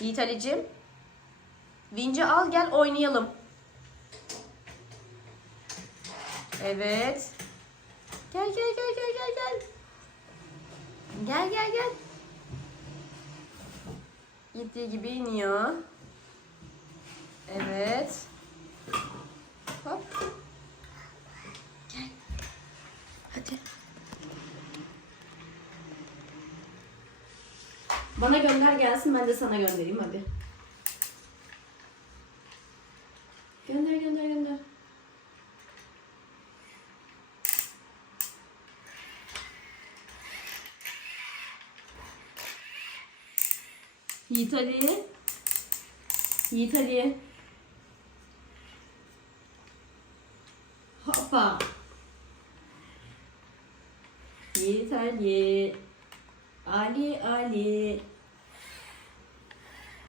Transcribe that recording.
Yiğit Ali'cim. Vinci al gel oynayalım. Evet. Gel gel gel gel gel gel. Gel gel gel. Gittiği gibi iniyor. Evet. Hop. Gel. Hadi. Bana gönder gelsin ben de sana göndereyim hadi. Gönder gönder gönder. Yiğit Ali. Yiğit Ali. Hoppa. Yiğit Ali. Ali Ali.